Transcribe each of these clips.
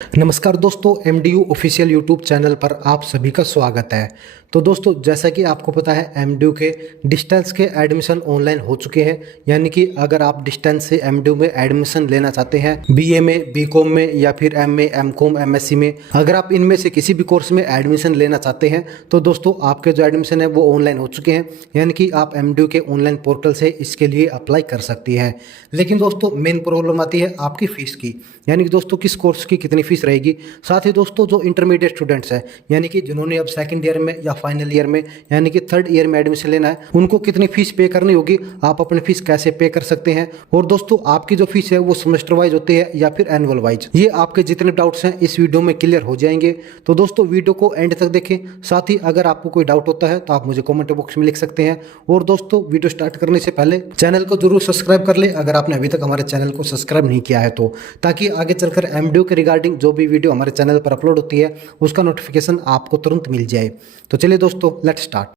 नमस्कार दोस्तों, MDU official YouTube channel पर आप सभी का स्वागत है। तो दोस्तों, जैसा कि आपको पता है, एमडीयू के डिस्टेंस के एडमिशन ऑनलाइन हो चुके हैं। यानी कि अगर आप डिस्टेंस से एमडीयू में एडमिशन लेना चाहते हैं, बीए में, बीकॉम में या फिर एमए, एमकॉम, एमएससी में, अगर आप इनमें से किसी भी कोर्स में एडमिशन लेना चाहते हैं तो दोस्तों आपके जो एडमिशन है वो ऑनलाइन हो चुके हैं। यानी कि आप एमडीयू के ऑनलाइन पोर्टल से इसके लिए अप्लाई कर सकती हैं। लेकिन दोस्तों मेन प्रॉब्लम आती है आपकी फ़ीस की। यानी कि दोस्तों किस कोर्स की कितनी फीस रहेगी। साथ ही दोस्तों जो इंटरमीडिएट स्टूडेंट्स हैं, यानी कि जिन्होंने अब सेकंड ईयर में या फाइनल ईयर में यानी कि थर्ड ईयर में एडमिशन लेना है, उनको कितनी फीस पे करनी होगी, आप अपनी फीस कैसे पे कर सकते हैं। और दोस्तों आपकी जो फीस है वो सेमेस्टर वाइज होती है या फिर एनुअल वाइज। ये आपके जितने डाउट्स हैं इस वीडियो में क्लियर हो जाएंगे। तो दोस्तों वीडियो को एंड तक देखें। साथ ही अगर आपको कोई डाउट होता है तो आप मुझे कॉमेंट बॉक्स में लिख सकते हैं। और दोस्तों वीडियो स्टार्ट करने से पहले चैनल को जरूर सब्सक्राइब कर ले अगर आपने अभी तक हमारे चैनल को सब्सक्राइब नहीं किया है तो, ताकि आगे चलकर एमडीयू के रिगार्डिंग जो भी वीडियो हमारे चैनल पर अपलोड होती है उसका नोटिफिकेशन आपको तुरंत मिल जाए। तो चलिए दोस्तों, लेट्स स्टार्ट।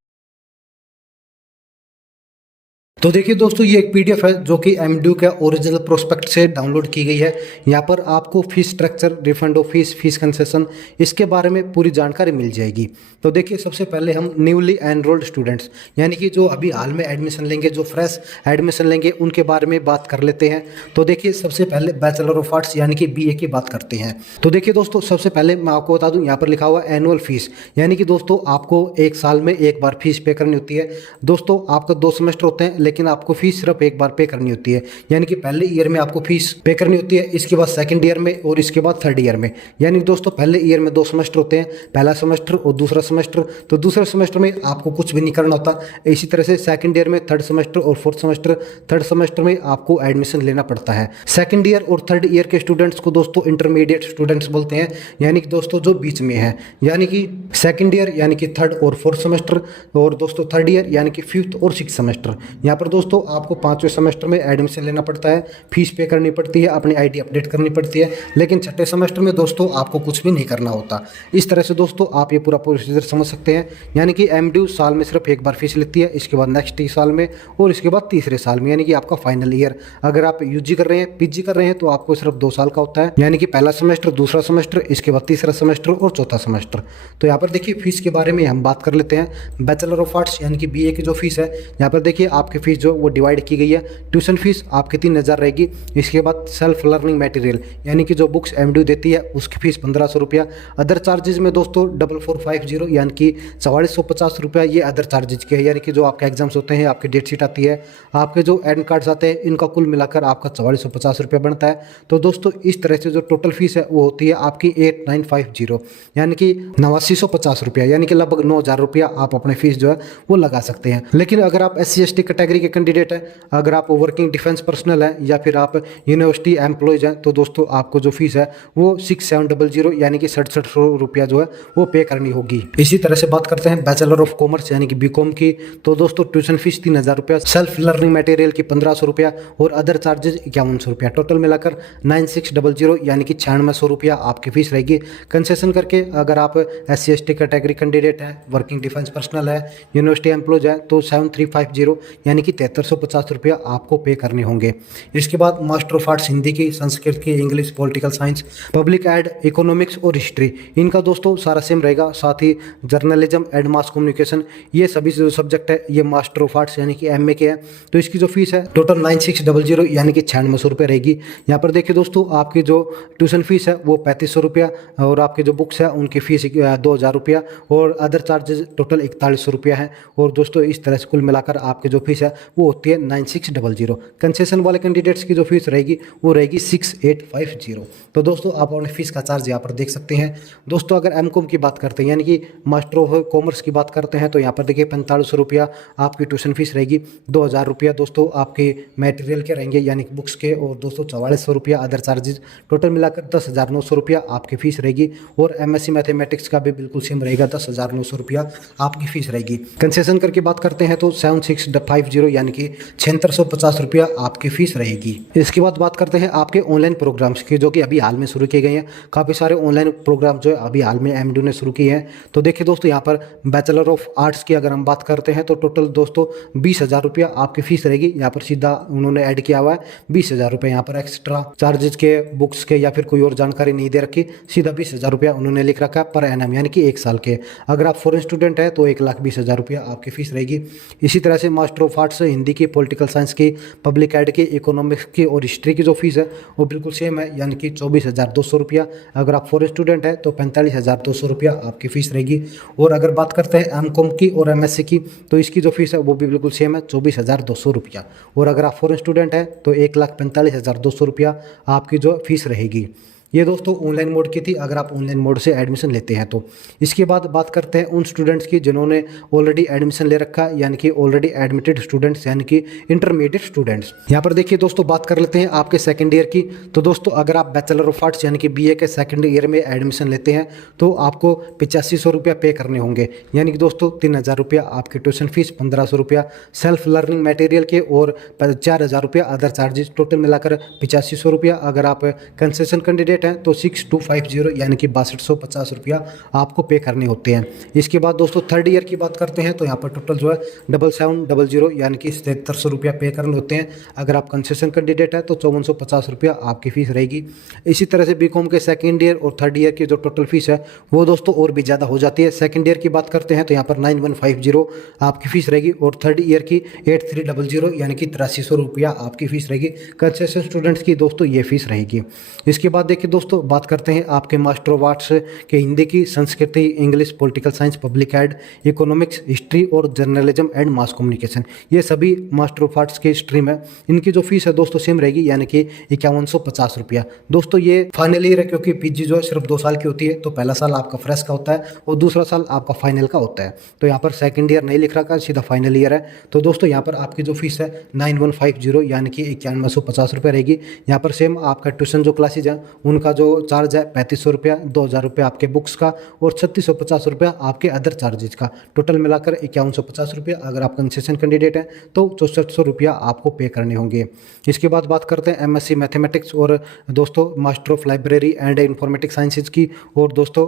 तो देखिए दोस्तों, ये एक पीडीएफ है जो कि एमडीयू के ओरिजिनल प्रोस्पेक्ट से डाउनलोड की गई है। यहाँ पर आपको fees structure, refund of fees, fees concession, इसके बारे में पूरी जानकारी मिल जाएगी। तो देखिए सबसे पहले हम न्यूली एनरोल्ड स्टूडेंट्स यानी कि जो अभी हाल में एडमिशन लेंगे, जो फ्रेश एडमिशन लेंगे, उनके बारे में बात कर लेते हैं। तो देखिए सबसे पहले बैचलर ऑफ आर्ट्स यानी कि बीए की बात करते हैं। तो देखिए दोस्तों, सबसे पहले मैं आपको बता दूं, यहाँ पर लिखा हुआ एनुअल फीस। यानी कि दोस्तों आपको एक साल में एक बार फीस पे करनी होती है। दोस्तों आपका 2 सेमेस्टर होते हैं, लेकिन आपको फीस सिर्फ एक बार पे करनी होती है। यानी कि पहले ईयर में आपको फीस पे करनी होती है, इसके बाद सेकंड ईयर में और इसके बाद थर्ड ईयर में। यानी दोस्तों पहले ईयर में 2 सेमेस्टर होते हैं, पहला सेमेस्टर और दूसरा सेमेस्टर। तो दूसरे सेमेस्टर में आपको कुछ भी नहीं करना होता। इसी तरह से सेकंड ईयर में थर्ड सेमेस्टर और फोर्थ सेमेस्टर, थर्ड सेमेस्टर में आपको एडमिशन लेना पड़ता है। सेकंड ईयर और थर्ड ईयर के स्टूडेंट्स को दोस्तों इंटरमीडिएट स्टूडेंट्स बोलते हैं। यानी कि दोस्तों जो बीच में है, यानी कि सेकंड ईयर यानी कि थर्ड और फोर्थ सेमेस्टर, और दोस्तों थर्ड ईयर यानी कि फिफ्थ और सिक्स सेमेस्टर। यहाँ पर दोस्तों आपको 5वें सेमेस्टर में एडमिशन लेना पड़ता है, फीस पे करनी पड़ती है, अपनी आईडी अपडेट करनी पड़ती है। लेकिन छठे सेमेस्टर में दोस्तों आपको कुछ भी नहीं करना होता। इस तरह से दोस्तों आप ये पूरा प्रोसीजर समझ सकते हैं। यानी कि एमडीयू साल में सिर्फ एक बार फीस लेती है, इसके बाद नेक्स्ट साल में और इसके बाद तीसरे साल में, यानी कि आपका फाइनल ईयर। अगर आप यूजी कर रहे हैं, पीजी कर रहे हैं, तो आपको सिर्फ 2 साल का होता है। यानी कि पहला सेमेस्टर, दूसरा सेमेस्टर, इसके बाद तीसरा सेमेस्टर और चौथा सेमेस्टर। तो यहाँ पर देखिए फीस के बारे में हम बात कर लेते हैं। बैचलर ऑफ आर्ट्स यानी कि बीए की जो फीस है, यहाँ पर देखिए आपकी फीस जो वो डिवाइड की गई है। ट्यूशन फीस आपकी 3000 रहेगी। इसके बाद सेल्फ लर्निंग मटेरियल यानी कि जो बुक्स एमडीयू देती है उसकी फीस 1500 रुपया। अदर चार्जेज में दोस्तों 4450 यानी कि 4450 रुपया ये अदर चार्जेज के हैं। यानी कि जो आपके एग्जाम्स होते हैं, आपकी डेट शीट आती है, आपके जो एडमिट कार्ड्स आते हैं, इनका कुल मिलाकर आपका 4450 रुपया बनता है। तो दोस्तों इस तरह से जो टोटल फीस है वो होती है आपकी 8950 यानी कि 8950 रुपया, यानी कि लगभग 9000 रुपया आप अपने फीस जो है वो लगा सकते हैं। लेकिन अगर आप SC/ST कैटेगरी के कैंडिडेट हैं, अगर आप वर्किंग डिफेंस पर्सनल हैं या फिर आप यूनिवर्सिटी एम्प्लॉयज हैं, तो दोस्तों आपको जो फीस है वो 6700 यानी कि 6700 रुपया जो है वो पे करनी होगी। इसी तरह से बात करते हैं बैचलर ऑफ कॉमर्स यानी कि बीकॉम की। तो दोस्तों ट्यूशन फीस 3000 रुपया, सेल्फ लर्निंग मटेरियल की 1500 रुपया और अदर चार्जेज 5100 रुपया। टोटल मिलाकर 9600 यानी कि 9600 रुपया आपकी फीस रहेगी। कंसेशन करके अगर आप SC/ST कैटेगरी कैंडिडेट हैं, वर्किंग डिफेंस पर्सनल है, यूनिवर्सिटी एम्प्लॉयज है, तो 7350 यानी कि 7350 रुपया आपको पे करने होंगे। इसके बाद मास्टर ऑफ आर्ट्स हिंदी की, संस्कृत की, English, political science, public ad, economics और हिस्ट्री, इनका दोस्तों सारा सेम रहेगा। साथ ही जर्नलिज्म एंड मास कम्युनिकेशन, ये सभी जो सब्जेक्ट है ये मास्टर ऑफ आर्ट्स यानी कि एमए के हैं। तो इसकी जो फीस है टोटल 9600 यानी कि 9600 रुपये रहेगी। यहाँ पर देखिए दोस्तों आपकी जो ट्यूशन फीस है वो 3500 रुपया, और आपके जो बुक्स है उनकी फीस 2000 रुपया, और अदर चार्जेज टोटल 4100 रुपया है। और दोस्तों इस तरह से कुल मिलाकर आपकी जो फीस है वो होती है 9600। कंसेशन वाले कैंडिडेट्स की जो फीस रहेगी वो रहेगी 6850। तो दोस्तों आप अपने फीस का चार्ज यहाँ पर देख सकते हैं। दोस्तों अगर एमकॉम की बात करते हैं यानी कि मास्टर ऑफ कॉमर्स की बात करते हैं, तो यहाँ पर देखिए 4500 रुपया आपकी ट्यूशन फीस रहेगी। 2000 रुपया दोस्तों आपके मटेरियल के रहेंगे यानी कि बुक्स के, और दोस्तों 4400 रुपया अदर चार्जेज। टोटल मिलाकर 10900 रुपया आपकी फीस रहेगी। और MSc मैथमेटिक्स का भी बिल्कुल सेम रहेगा, 10900 रुपया आपकी फीस रहेगी। कंसेशन करके बात करते हैं तो 7650 650 यानी कि 7650 रुपया आपकी फ़ीस रहेगी। इसके बाद बात करते हैं आपके ऑनलाइन प्रोग्राम्स की, जो कि अभी हाल में शुरू किए गए हैं। काफ़ी सारे ऑनलाइन प्रोग्राम जो है अभी हाल में एमडीयू ने शुरू किए हैं। तो देखिए दोस्तों, यहाँ पर बैचलर ऑफ आर्ट्स की अगर हम बात करते हैं तो टोटल दोस्तों 20,000 रुपया आपकी फ़ीस रहेगी। यहाँ पर सीधा उन्होंने ऐड किया हुआ है 20,000 रुपये। यहाँ पर एक्स्ट्रा चार्जेस के, बुक्स के या फिर कोई और जानकारी नहीं दे रखी, सीधा 20,000 रुपया उन्होंने लिख रखा है पर एनम, यानी कि 1 साल के। अगर आप फॉरेन स्टूडेंट है तो 1,20,000 रुपया आपकी फ़ीस रहेगी। इसी तरह से मास्टर ऑफ आर्ट्स हिंदी की, पॉलिटिकल साइंस की, पब्लिक एड की, इकोनॉमिक्स की और हिस्ट्री की जो फीस है वो बिल्कुल सेम है, यानी कि 24,200 रुपया। अगर आप फॉरेन स्टूडेंट है तो 45,200 रुपया आपकी फ़ीस रहेगी। और अगर बात करते हैं एमकॉम की और एमएससी की, तो इसकी जो फीस है वो भी बिल्कुल सेम है, 24,200 रुपया। और अगर आप फॉरेन स्टूडेंट है तो 1,45,200 रुपया आपकी जो फीस रहेगी। ये दोस्तों ऑनलाइन मोड की थी, अगर आप ऑनलाइन मोड से एडमिशन लेते हैं तो। इसके बाद बात करते हैं उन स्टूडेंट्स की जिन्होंने ऑलरेडी एडमिशन ले रखा है, यानी कि ऑलरेडी एडमिटेड स्टूडेंट्स, यानी कि इंटरमीडिएट स्टूडेंट्स। यहाँ पर देखिए दोस्तों, बात कर लेते हैं आपके सेकंड ईयर की। तो दोस्तों अगर आप बैचलर ऑफ आर्ट्स यानी कि बीए के सेकंड ईयर में एडमिशन लेते हैं तो आपको 8500 रुपया पे करने होंगे, यानी कि दोस्तों 3,000 रुपया आपकी ट्यूशन फीस, 1,500 रुपया सेल्फ लर्निंग मटेरियल के और 4,000 रुपया अदर चार्जेस, टोटल मिलाकर 8500 रुपया। अगर आप कंसेशन कैंडिडेट हैं तो 6250 यानी कि 6250 रुपया आपको पे करने होते हैं। इसके बाद दोस्तों थर्ड ईयर की बात करते हैं तो यहाँ पर टोटल जो है 7700 यानी कि 7300 रुपया पे करने होते हैं। अगर आप कंसेशन कैंडिडेट है तो 5450 रुपया आपकी फ़ीस रहेगी। इसी तरह से बीकॉम के सेकेंड ईयर और थर्ड ईयर की जो टोटल फीस है वो दोस्तों और भी ज़्यादा हो जाती है। सेकेंड ईयर की बात करते हैं तो यहाँ पर 9150 आपकी फ़ीस रहेगी और थर्ड ईयर की 8300 यानी कि 8300 रुपया आपकी फ़ीस रहेगी। कंसेशन स्टूडेंट्स की दोस्तों ये फीस रहेगी। इसके बाद देखिए दोस्तों, बात करते हैं आपके मास्टर ऑफ आर्ट्स के हिंदी की, संस्कृति, English, political science, public ad, economics, history और जर्नलिज्म एंड मास कम्युनिकेशन। ये सभी मास्टर ऑफ आर्ट्स के स्ट्रीम है। इनकी जो फीस है दोस्तों सेम रहेगी, यानी कि 5150 रुपया। दोस्तों ये फाइनल ईयर है, क्योंकि पीजी जो है सिर्फ 2 साल की होती है। तो पहला साल आपका फ्रेश का होता है और दूसरा साल आपका फाइनल का होता है। तो यहाँ पर सेकेंड ईयर नहीं लिख रखा, सीधा फाइनल ईयर है। तो दोस्तों यहाँ पर आपकी जो फीस है 9150 यानी कि 9150 रुपये रहेगी। यहाँ पर सेम आपका ट्यूशन जो क्लासेज है उनका जो चार्ज है 3500 रुपया, 2000 रुपया आपके बुक्स का और 3650 रुपया आपके अदर चार्जेज का, टोटल मिलाकर 5150 रुपया। अगर आप कंसेशन कैंडिडेट हैं तो 6400 रुपया आपको पे करने होंगे। इसके बाद बात करते हैं एमएससी मैथमेटिक्स और दोस्तों master of library and informatic sciences की और दोस्तों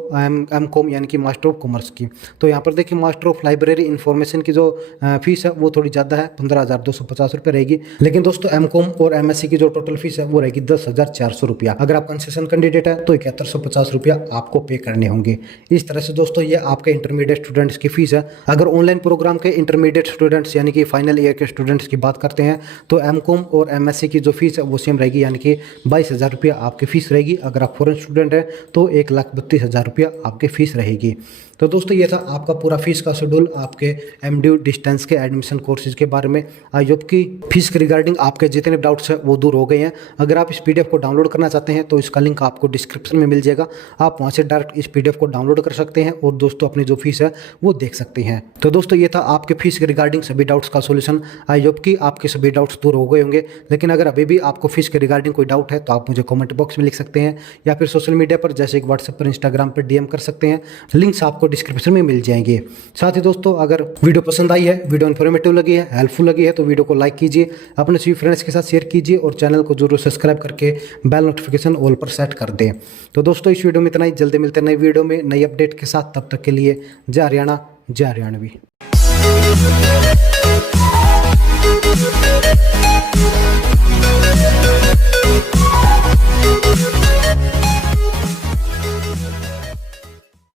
एमकॉम यानी कि मास्टर ऑफ कॉमर्स की। तो यहाँ पर देखिए मास्टर ऑफ लाइब्रेरी इंफॉर्मेशन की जो फीस है वो थोड़ी ज़्यादा है, 15,250 रुपये रहेगी। लेकिन दोस्तों एमकॉम और एमएससी की जो टोटल फीस है वो रहेगी 10,400 रुपया। अगर आप कंसेशन कैंडिडेट है तो 7150 रुपया आपको पे करने होंगे। इस तरह से दोस्तों ये आपके इंटरमीडिएट स्टूडेंट्स की फीस है। अगर ऑनलाइन प्रोग्राम के इंटरमीडिएट स्टूडेंट्स यानी कि फाइनल ईयर के स्टूडेंट्स की बात करते हैं तो एमकॉम और एमएससी की जो फीस है वो सेम रहेगी, यानी कि 22,000 रुपया आपकी फ़ीस रहेगी। अगर आप फॉरेन स्टूडेंट हैं तो 1,32,000 रुपया आपकी फ़ीस रहेगी। तो दोस्तों ये था आपका पूरा फीस का शेड्यूल आपके एमडीयू डिस्टेंस के एडमिशन कोर्सेज के बारे में। आई होप की फीस के रिगार्डिंग आपके जितने डाउट्स हैं वो दूर हो गए हैं। अगर आप इस पीडीएफ को डाउनलोड करना चाहते हैं तो इसका लिंक आपको डिस्क्रिप्शन में मिल जाएगा, आप वहां से डायरेक्ट इस पीडीएफ को डाउनलोड कर सकते हैं और दोस्तों अपनी जो फीस है वो देख सकते हैं। तो दोस्तों ये था आपके फीस के रिगार्डिंग सभी डाउट्स का सोल्यूशन। आई होप की आपके सभी डाउट्स दूर हो गए होंगे। लेकिन अगर अभी भी आपको फीस के रिगार्डिंग कोई डाउट है तो आप मुझे कॉमेंट बॉक्स में लिख सकते हैं या फिर सोशल मीडिया पर जैसे कि व्हाट्सएप पर, इंस्टाग्राम पर डीएम कर सकते हैं। लिंक्स आपको डिस्क्रिप्शन में मिल जाएंगे। साथ ही दोस्तों अगर वीडियो पसंद आई है, वीडियो इन्फॉर्मेटिव लगी है, हेल्पफुल लगी है तो वीडियो को लाइक कीजिए, अपने सभी फ्रेंड्स के साथ शेयर कीजिए और चैनल को जरूर सब्सक्राइब करके बेल नोटिफिकेशन ऑल पर सेट कर दें। तो दोस्तों इस वीडियो में इतना ही, जल्दी मिलते हैं नई वीडियो में नई अपडेट के साथ। तब तक के लिए जय हरियाणा, जय हरियाणवी।